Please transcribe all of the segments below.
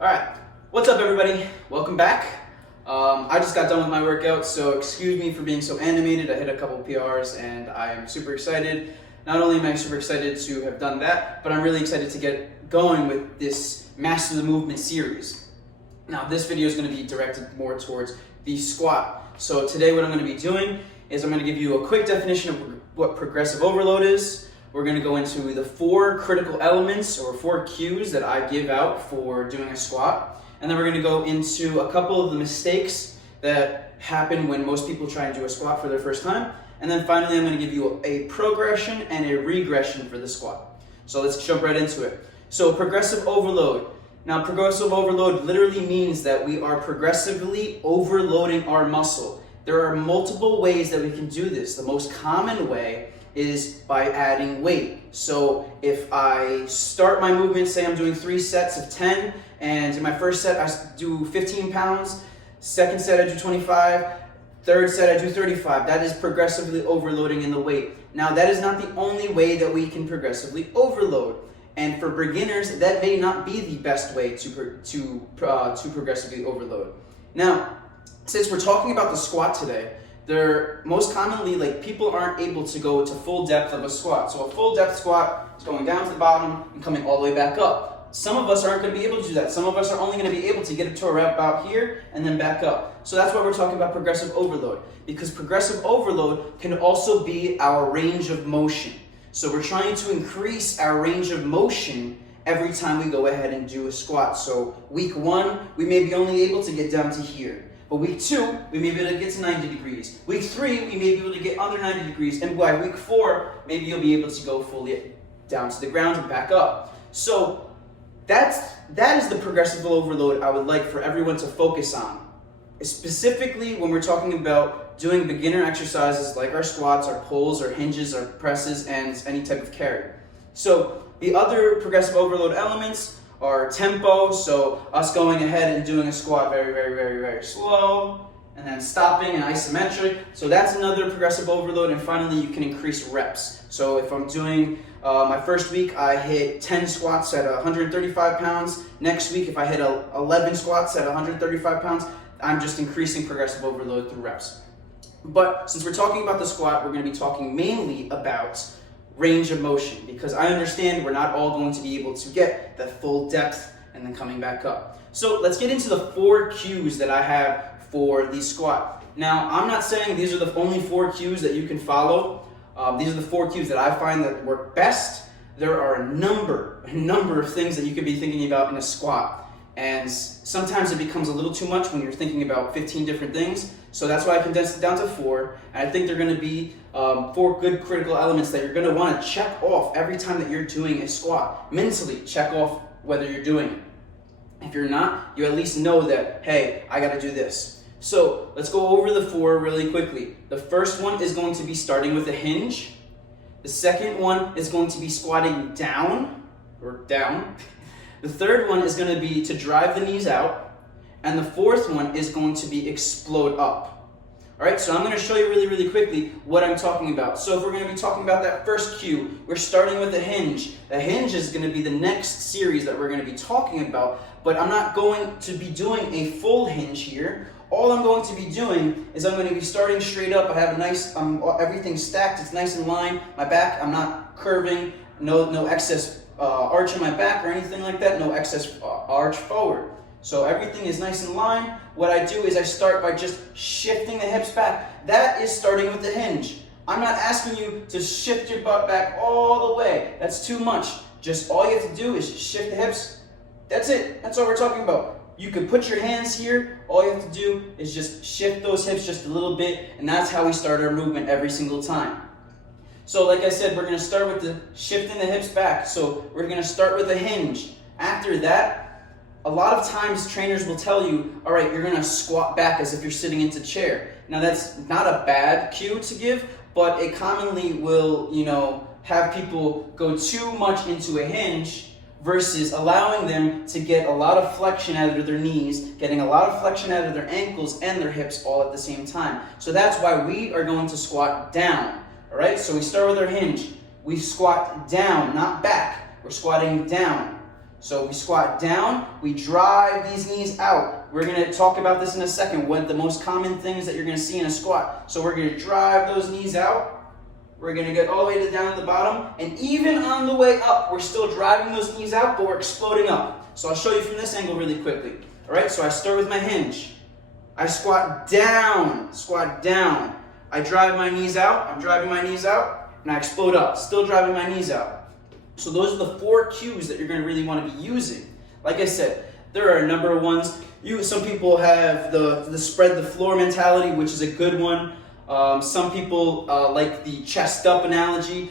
All right, what's up everybody? Welcome back. I just got done with my workout, so excuse me for being so animated. I hit a couple PRs and I am super excited. Not only am I super excited to have done that, but I'm really excited to get going with this Master the Movement series. Now this video is going to be directed more towards the squat. So today what I'm going to be doing is I'm going to give you a quick definition of what progressive overload is. We're going to go into the 4 critical elements or 4 cues that I give out for doing a squat. And then we're going to go into a couple of the mistakes that happen when most people try and do a squat for their first time. And then finally, I'm going to give you a progression and a regression for the squat. So let's jump right into it. So progressive overload. Now, progressive overload literally means that we are progressively overloading our muscle. There are multiple ways that we can do this. The most common way is by adding weight. So if I start my movement, say I'm doing 3 sets of 10, and in my first set I do 15 pounds, second set I do 25, third set I do 35. That is progressively overloading in the weight. Now that is not the only way that we can progressively overload. And for beginners, that may not be the best way to progressively overload. Now, since we're talking about the squat today, they're most commonly, people aren't able to go to full depth of a squat. So a full depth squat is going down to the bottom and coming all the way back up. Some of us aren't going to be able to do that. Some of us are only going to be able to get it to about here and then back up. So that's why we're talking about progressive overload, because progressive overload can also be our range of motion. So we're trying to increase our range of motion every time we go ahead and do a squat. So week 1, we may be only able to get down to here. But week 2, we may be able to get to 90 degrees. Week 3, we may be able to get under 90 degrees. And by week 4, maybe you'll be able to go fully down to the ground and back up. So that is the progressive overload I would like for everyone to focus on. Specifically when we're talking about doing beginner exercises like our squats, our pulls, our hinges, our presses, and any type of carry. So the other progressive overload elements are tempo, so us going ahead and doing a squat very slow, and then stopping and isometric. So that's another progressive overload. And finally, you can increase reps. So if I'm doing my first week, I hit 10 squats at 135 pounds. Next week, if I hit 11 squats at 135 pounds, I'm just increasing progressive overload through reps. But since we're talking about the squat, we're going to be talking mainly about range of motion, because I understand we're not all going to be able to get the full depth and then coming back up. So let's get into the 4 cues that I have for the squat. Now, I'm not saying these are the only 4 cues that you can follow. These are the 4 cues that I find that work best. There are a number of things that you could be thinking about in a squat. And sometimes it becomes a little too much when you're thinking about 15 different things. So that's why I condensed it down to 4. And I think they're going to be 4 good critical elements that you're going to want to check off every time that you're doing a squat. Mentally check off whether you're doing it. If you're not, you at least know that, hey, I got to do this. So let's go over the 4 really quickly. The first one is going to be starting with a hinge. The second one is going to be squatting down. The third one is going to be to drive the knees out. And the fourth one is going to be explode up. All right, so I'm going to show you really quickly what I'm talking about. So if we're going to be talking about that first cue, we're starting with a hinge. The hinge is going to be the next series that we're going to be talking about, but I'm not going to be doing a full hinge here. All I'm going to be doing is I'm going to be starting straight up. I have a nice, everything stacked, it's nice in line. My back, I'm not curving, no excess arch in my back or anything like that, no excess arch forward. So everything is nice in line. What I do is I start by just shifting the hips back. That is starting with the hinge. I'm not asking you to shift your butt back all the way. That's too much. Just all you have to do is shift the hips. That's it. That's all we're talking about. You can put your hands here. All you have to do is just shift those hips just a little bit, and that's how we start our movement every single time. So like I said, we're going to start with the shifting the hips back. So we're going to start with a hinge. After that, a lot of times trainers will tell you, all right, you're going to squat back as if you're sitting into chair. Now that's not a bad cue to give, but it commonly will, have people go too much into a hinge versus allowing them to get a lot of flexion out of their knees, getting a lot of flexion out of their ankles and their hips all at the same time. So that's why we are going to squat down. All right, so we start with our hinge. We squat down, not back. We're squatting down. So we squat down, we drive these knees out. We're gonna talk about this in a second, what the most common things that you're gonna see in a squat. So we're gonna drive those knees out. We're gonna get all the way down to the bottom, and even on the way up, we're still driving those knees out, but we're exploding up. So I'll show you from this angle really quickly. All right, so I start with my hinge. I squat down. I drive my knees out, I'm driving my knees out, and I explode up, still driving my knees out. So those are the 4 cues that you're going to really want to be using. Like I said, there are a number of ones. Some people have the spread the floor mentality, which is a good one. Some people like the chest up analogy.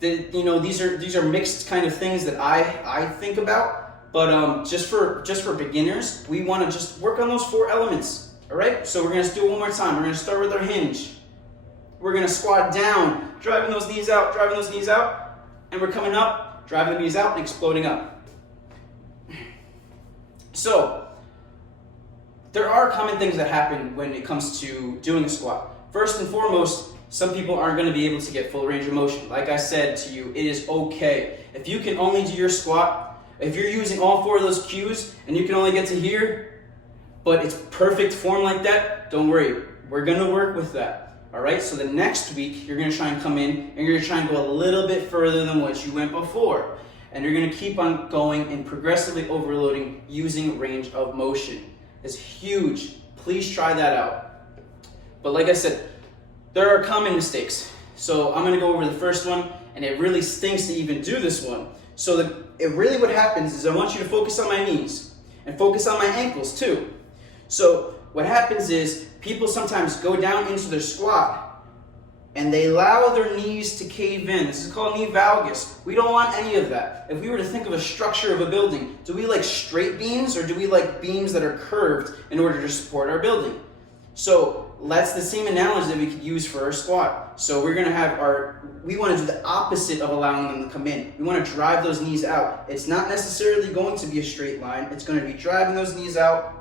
These are mixed kind of things that I think about. But just for beginners, we want to just work on those 4 elements. All right. So we're going to do it one more time. We're going to start with our hinge. We're going to squat down, driving those knees out, and we're coming up. Driving the knees out and exploding up. So, there are common things that happen when it comes to doing a squat. First and foremost, some people aren't going to be able to get full range of motion. Like I said to you, it is okay. If you can only do your squat, if you're using all 4 of those cues and you can only get to here, but it's perfect form like that, don't worry. We're going to work with that. All right, so the next week, you're going to try and come in and you're going to try and go a little bit further than what you went before. And you're going to keep on going and progressively overloading using range of motion. It's huge. Please try that out. But like I said, there are common mistakes. So I'm going to go over the first one, and it really stinks to even do this one. So what happens is I want you to focus on my knees and focus on my ankles too. So what happens is people sometimes go down into their squat and they allow their knees to cave in. This is called knee valgus. We don't want any of that. If we were to think of a structure of a building, do we like straight beams or do we like beams that are curved in order to support our building? So that's the same analogy that we could use for our squat. So we're gonna have we wanna do the opposite of allowing them to come in. We wanna drive those knees out. It's not necessarily going to be a straight line. It's gonna be driving those knees out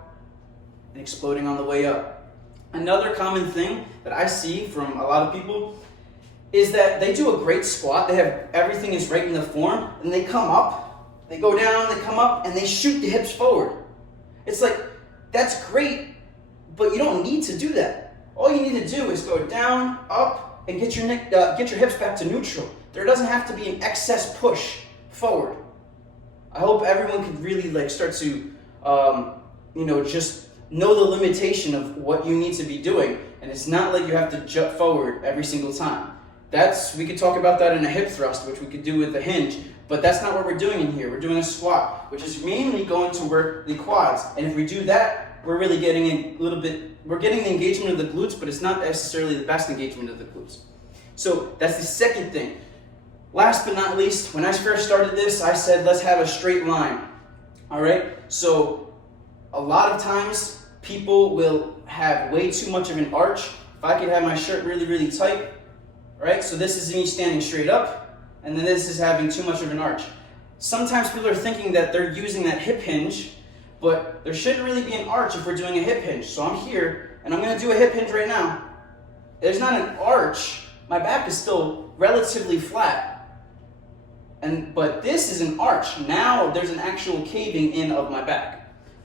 and exploding on the way up. Another common thing that I see from a lot of people is that they do a great squat. They have everything is right in the form, and they come up, they go down, they come up, and they shoot the hips forward. It's like, that's great, but you don't need to do that. All you need to do is go down, up, and get your hips back to neutral. There doesn't have to be an excess push forward. I hope everyone could really start to, just know the limitation of what you need to be doing, and it's not like you have to jump forward every single time. We could talk about that in a hip thrust, which we could do with the hinge, but that's not what we're doing in here. We're doing a squat, which is mainly going to work the quads, and if we do that, we're really getting we're getting the engagement of the glutes, but it's not necessarily the best engagement of the glutes. So that's the second thing. Last but not least, when I first started this, I said, let's have a straight line. All right, so a lot of times, people will have way too much of an arch. If I could have my shirt really, really tight, right? So this is me standing straight up, and then this is having too much of an arch. Sometimes people are thinking that they're using that hip hinge, but there shouldn't really be an arch if we're doing a hip hinge. So I'm here, and I'm gonna do a hip hinge right now. There's not an arch. My back is still relatively flat. But this is an arch. Now there's an actual caving in of my back.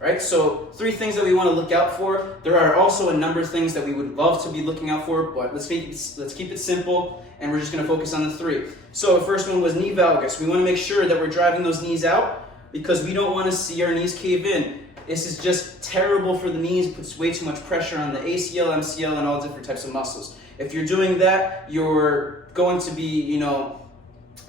Right, so 3 things that we want to look out for. There are also a number of things that we would love to be looking out for, but let's keep it simple, and we're just going to focus on the 3. So the first one was knee valgus. We want to make sure that we're driving those knees out because we don't want to see our knees cave in. This is just terrible for the knees, puts way too much pressure on the ACL, MCL, and all different types of muscles. If you're doing that, you're going to be,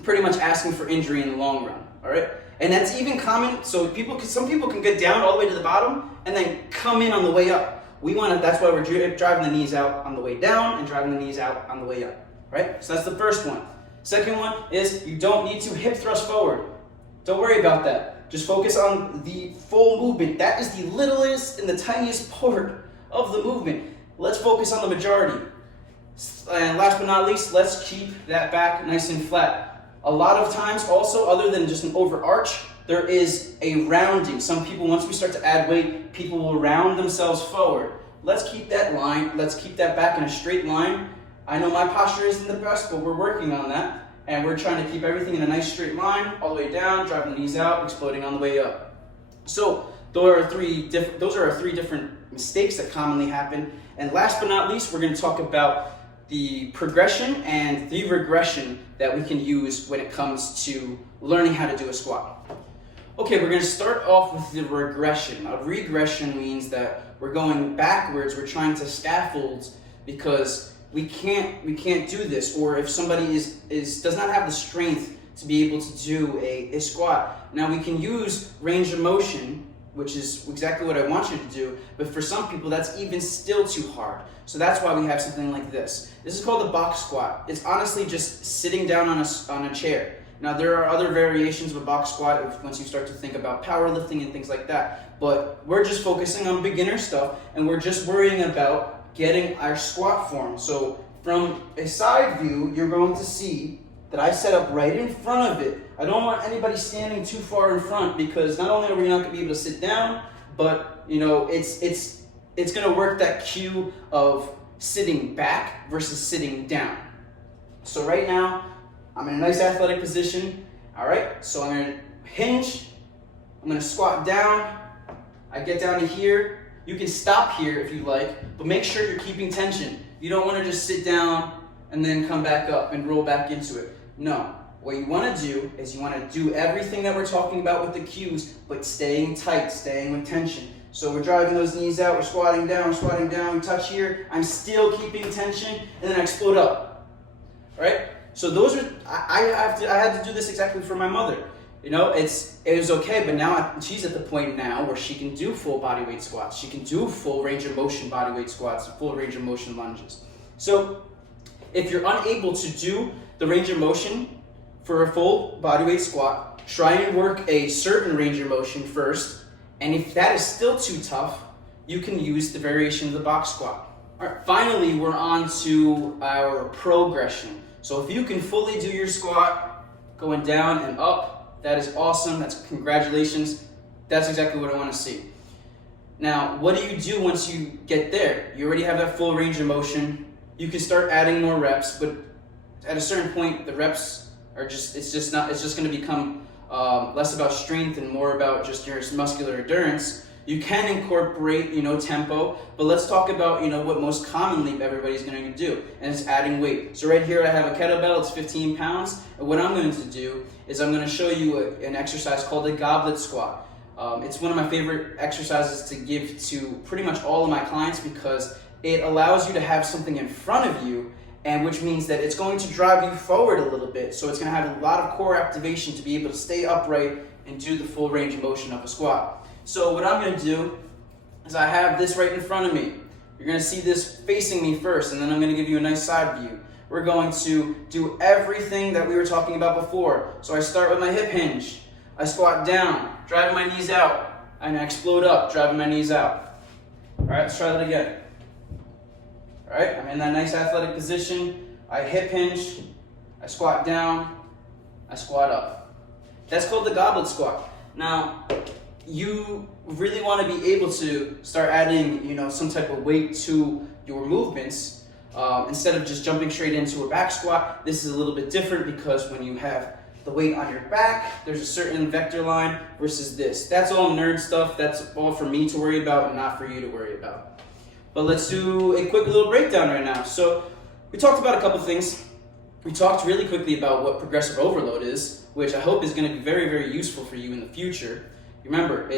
pretty much asking for injury in the long run, all right? And that's even common, so some people can get down all the way to the bottom and then come in on the way up. That's why we're driving the knees out on the way down and driving the knees out on the way up, right? So that's the first one. Second one is you don't need to hip thrust forward. Don't worry about that. Just focus on the full movement. That is the littlest and the tiniest part of the movement. Let's focus on the majority. And last but not least, let's keep that back nice and flat. A lot of times also, other than just an overarch, there is a rounding. Some people, once we start to add weight, people will round themselves forward. Let's keep that line. Let's keep that back in a straight line. I know my posture isn't the best, but we're working on that. and we're trying to keep everything in a nice straight line, all the way down, driving the knees out, exploding on the way up. So those are our three different mistakes that commonly happen. And last but not least, we're going to talk about the progression and the regression that we can use when it comes to learning how to do a squat. Okay, we're going to start off with the regression. A regression means that we're going backwards, we're trying to scaffold because we can't do this, or if somebody does not have the strength to be able to do a squat. Now we can use range of motion, which is exactly what I want you to do, but for some people that's even still too hard. So that's why we have something like this. This is called the box squat. It's honestly just sitting down on a chair. Now there are other variations of a box squat once you start to think about powerlifting and things like that, but we're just focusing on beginner stuff and we're just worrying about getting our squat form. So from a side view, you're going to see that I set up right in front of it. I don't want anybody standing too far in front because not only are we not going to be able to sit down, but it's going to work that cue of sitting back versus sitting down. So right now, I'm in a nice athletic position. All right, so I'm going to hinge. I'm going to squat down. I get down to here. You can stop here if you like, but make sure you're keeping tension. You don't want to just sit down and then come back up and roll back into it. No. What you want to do is you want to do everything that we're talking about with the cues, but staying tight, staying with tension. So we're driving those knees out, we're squatting down, we touch here. I'm still keeping tension, and then I explode up. All right? So those are, I had to do this exactly for my mother. It was okay, but now she's at the point now where she can do full body weight squats. She can do full range of motion body weight squats, full range of motion lunges. So if you're unable to do the range of motion for a full body weight squat, try and work a certain range of motion first. And if that is still too tough, you can use the variation of the box squat. All right, finally, we're on to our progression. So if you can fully do your squat, going down and up, that is awesome. That's congratulations. That's exactly what I want to see. Now, what do you do once you get there? You already have that full range of motion. You can start adding more reps, but at a certain point, the reps are just going to become less about strength and more about just your muscular endurance. You can incorporate, tempo, but let's talk about, what most commonly everybody's going to do, and it's adding weight. So right here I have a kettlebell, it's 15 pounds, and what I'm going to do is I'm going to show you an exercise called a goblet squat. It's one of my favorite exercises to give to pretty much all of my clients because it allows you to have something in front of you, and which means that it's going to drive you forward a little bit, so it's going to have a lot of core activation to be able to stay upright and do the full range of motion of a squat. So what I'm going to do is I have this right in front of me. You're going to see this facing me first, and then I'm going to give you a nice side view. We're going to do everything that we were talking about before. So I start with my hip hinge. I squat down, driving my knees out, and I explode up, driving my knees out. All right, let's try that again. All right, I'm in that nice athletic position. I hip hinge, I squat down, I squat up. That's called the goblet squat. Now, you really want to be able to start adding, some type of weight to your movements instead of just jumping straight into a back squat. This is a little bit different because when you have the weight on your back, there's a certain vector line versus this. That's all nerd stuff. That's all for me to worry about and not for you to worry about. But let's do a quick little breakdown right now. So we talked about a couple things. We talked really quickly about what progressive overload is, which I hope is going to be very, very useful for you in the future. Remember,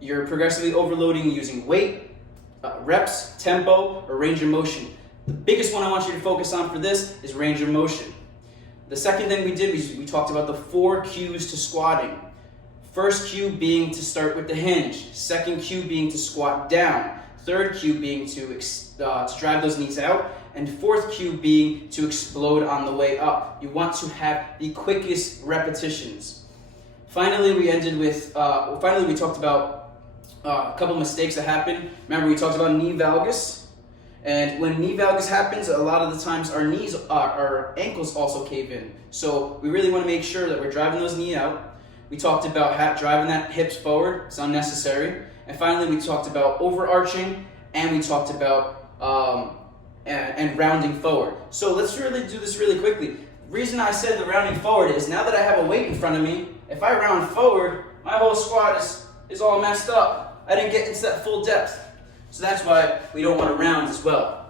you're progressively overloading using weight, reps, tempo, or range of motion. The biggest one I want you to focus on for this is range of motion. The second thing we did was we talked about the 4 cues to squatting. First cue being to start with the hinge. Second cue being to squat down. Third cue being to drive those knees out. And fourth cue being to explode on the way up. You want to have the quickest repetitions. Finally, we talked about a couple mistakes that happen. Remember, we talked about knee valgus. And when knee valgus happens, a lot of the times our ankles also cave in. So we really want to make sure that we're driving those knees out. We talked about driving that hips forward. It's unnecessary. And finally, we talked about overarching, and we talked about and rounding forward. So let's really do this really quickly. reason I said the rounding forward is now that I have a weight in front of me, if I round forward, my whole squat is all messed up. I didn't get into that full depth. So that's why we don't want to round as well.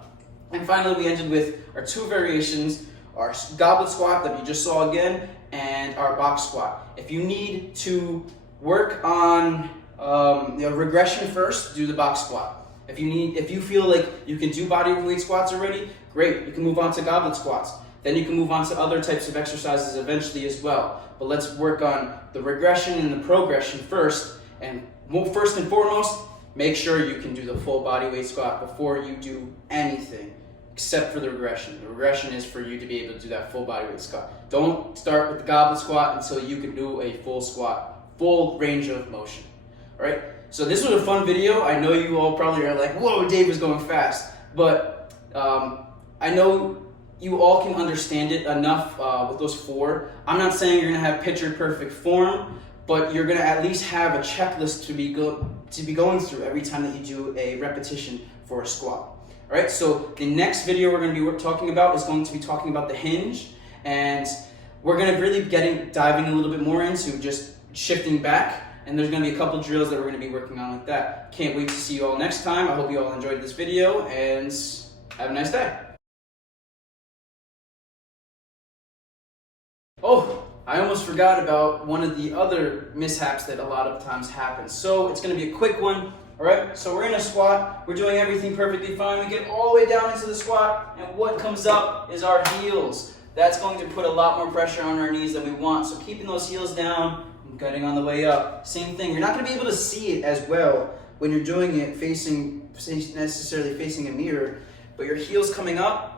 And finally, we ended with our two variations, our goblet squat that you just saw again, and our box squat. If you need to work on regression first, do the box squat. If you feel like you can do body weight squats already, great, you can move on to goblet squats. Then you can move on to other types of exercises eventually as well. But let's work on the regression and the progression first. And first and foremost, make sure you can do the full body weight squat before you do anything, except for the regression. The regression is for you to be able to do that full body weight squat. Don't start with the goblet squat until you can do a full squat, full range of motion. All right? So this was a fun video. I know you all probably are like, whoa, Dave was going fast. But I know you all can understand it enough with those four. I'm not saying you're gonna have picture perfect form, but you're gonna at least have a checklist to be going through every time that you do a repetition for a squat. All right, so the next video we're gonna be talking about is going to be talking about the hinge, and we're gonna really diving a little bit more into just shifting back, and there's gonna be a couple drills that we're gonna be working on with that. Can't wait to see you all next time. I hope you all enjoyed this video, and have a nice day. Oh, I almost forgot about one of the other mishaps that a lot of times happens. So it's gonna be a quick one, all right? So we're in a squat, we're doing everything perfectly fine. We get all the way down into the squat, and what comes up is our heels. That's going to put a lot more pressure on our knees than we want. So keeping those heels down and getting on the way up. Same thing, you're not gonna be able to see it as well when you're doing it necessarily facing a mirror, but your heels coming up,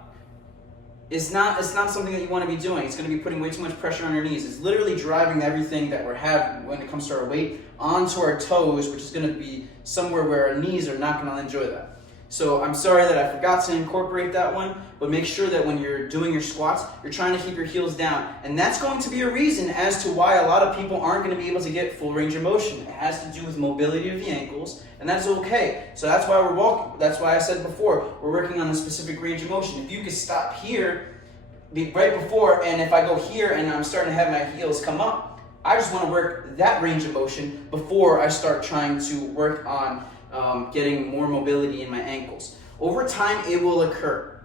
it's not something that you want to be doing. It's going to be putting way too much pressure on your knees. It's literally driving everything that we're having when it comes to our weight onto our toes, which is going to be somewhere where our knees are not going to enjoy that. So I'm sorry that I forgot to incorporate that one, but make sure that when you're doing your squats, you're trying to keep your heels down. And that's going to be a reason as to why a lot of people aren't going to be able to get full range of motion. It has to do with mobility of the ankles, and that's okay. So that's why we're walking. That's why I said before, we're working on a specific range of motion. If you could stop here, right before, and if I go here and I'm starting to have my heels come up, I just want to work that range of motion before I start trying to work on getting more mobility in my ankles. Over time, it will occur.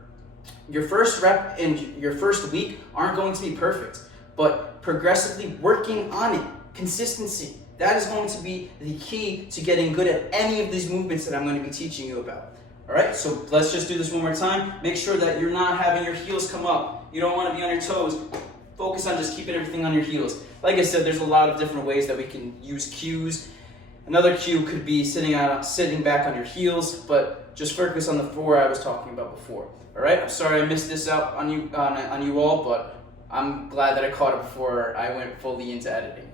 Your first rep and your first week aren't going to be perfect, but progressively working on it, consistency, that is going to be the key to getting good at any of these movements that I'm going to be teaching you about. All right, so let's just do this one more time. Make sure that you're not having your heels come up. You don't want to be on your toes. Focus on just keeping everything on your heels. Like I said, there's a lot of different ways that we can use cues. Another cue could be sitting back on your heels, but just focus on the four I was talking about before. All right, I'm sorry I missed this out on you all, but I'm glad that I caught it before I went fully into editing.